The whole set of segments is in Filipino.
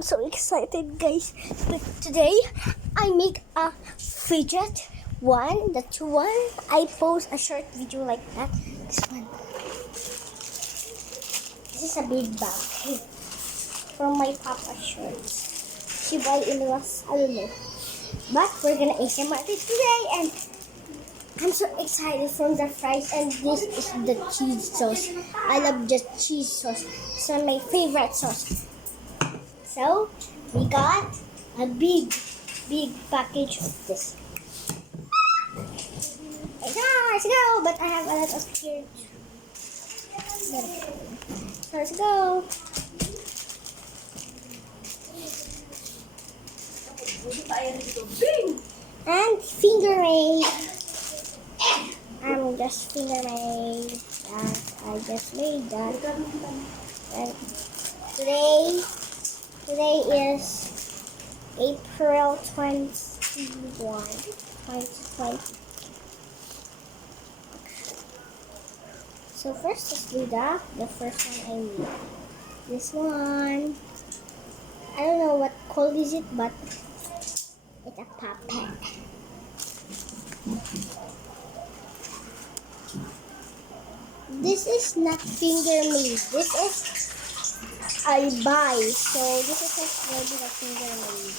I'm so excited, guys. But today, I make a fidget one. That's one. I post a short video like that. This one. This is a big bag from my papa shirts. She buy in Los Alamos. But we're gonna ASMR this today, and I'm so excited from the fries. And this is the cheese sauce. I love just cheese sauce. It's one of my favorite sauce. So, we got a big package of this. Let's go! But I have a lot of here. So, let's go! And finger made. I'm just finger made. I just made that. And Today is April 21, 2020. So first, let's do the first one I made. This one, I don't know what called is it, but it's a puppet. This is not finger made. This is I buy. So, this is maybe the finger made.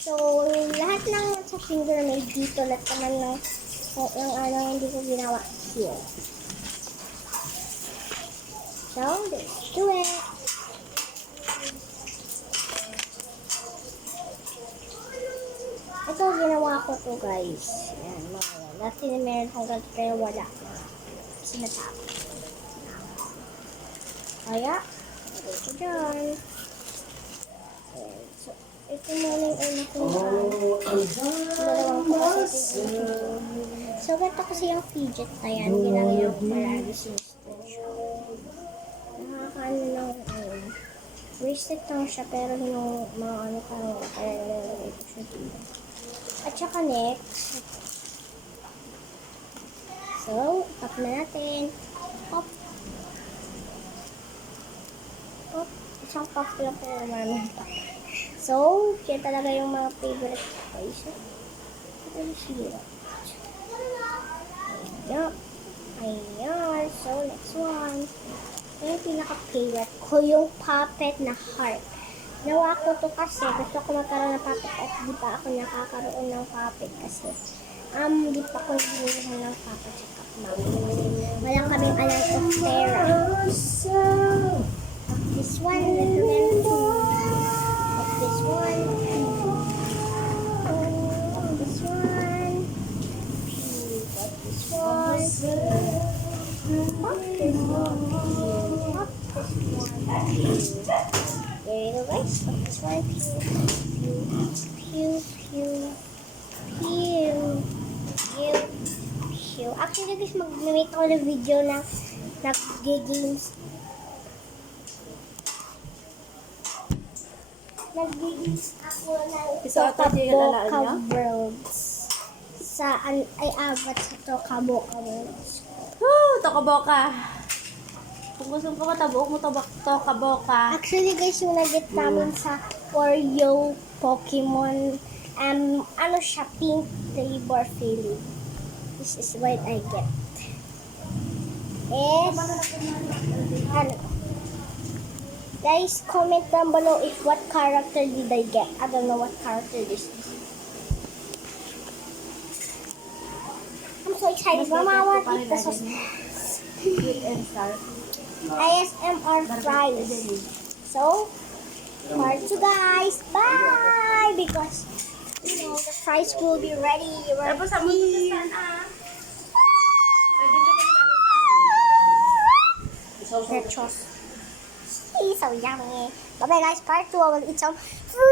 So, lahat ng sa finger made dito, lahat naman ng hindi ko ginawa here. So, let's do it. Ito, ginawa ko to, guys. Ayan, mga yan. Dati na meron kong ganito, pero wala na. Sinatapos. Kaya, ito dyan. So, ito muna yung una kong dalawang ko kasi so, ganito kasi yung fidget na yan. Ginagawa ko palagi sinistin siya. Nakakaano lang, wasted lang siya, pero yung mga ano parang kaya nalalagay ko siya dito. At saka next, so, pop na natin. Pop. Pop. Isang pop lang po naman. So, yan talaga yung mga favorite guys. Ito yung sira. Ayan. Ayan. So, next one. Ito yung pinaka-favorite ko, yung puppet na heart. Nawa ko to kasi gusto ko magkaroon ng puppet at di pa ako nakakaroon ng puppet kasi di pa ko nilihan ng puppet sa kapmang. Wala kaming alam of pera. Of this one, and two. Of this one, of this one, of this one, of this one, of this one. There you go, guys. Of this one, pew, pew, pew. Actually, guys, mag-make ako ng video na nag-games. Nag-games ako ng Toka-Boka Worlds. Ay abat sa Toka-Boka Worlds. Woo! Toka-Boka! Kung gusto ko matabuok mo Toka-Boka. Actually, guys, yung nag-get namin sa Oreo Pokemon, ano siya, pink flavor feeling. This is what I get. Yes. Ano? Guys, comment down below if what character did I get. I don't know what character this is. I'm so excited. Mama, I want to eat the sauce. ASMR fries. So, part 2, guys. Bye! Because, you know, the fries will be ready. Tapos sa mga Nachos. So yummy. Bye bye, guys. Part 2, I will eat some fruit.